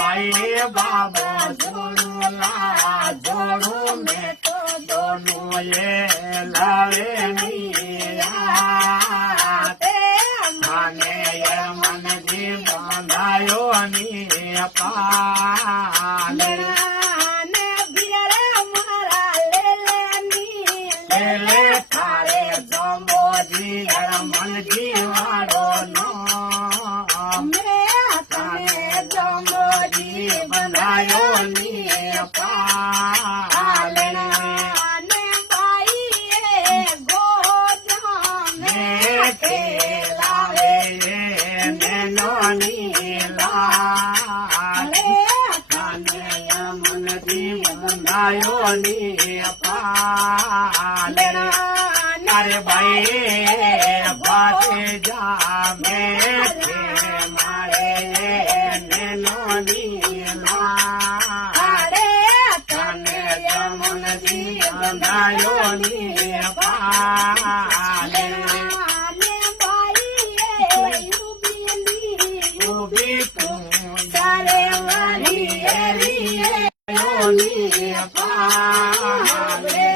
भाई बाबा जोड़ूला जोड़ू में तो दोनों ये लावे माने ये मन जी बंधायो नी पाले ले थारे जमो जी मन जी वारो नो बनायो नी पाले लावे नैनो नीला मन जी बनायो नी पाले अरे भाई बाते जा मेरे मारे नैनो नीला मन जी बनायो नी पाले सारे वाली नी पाले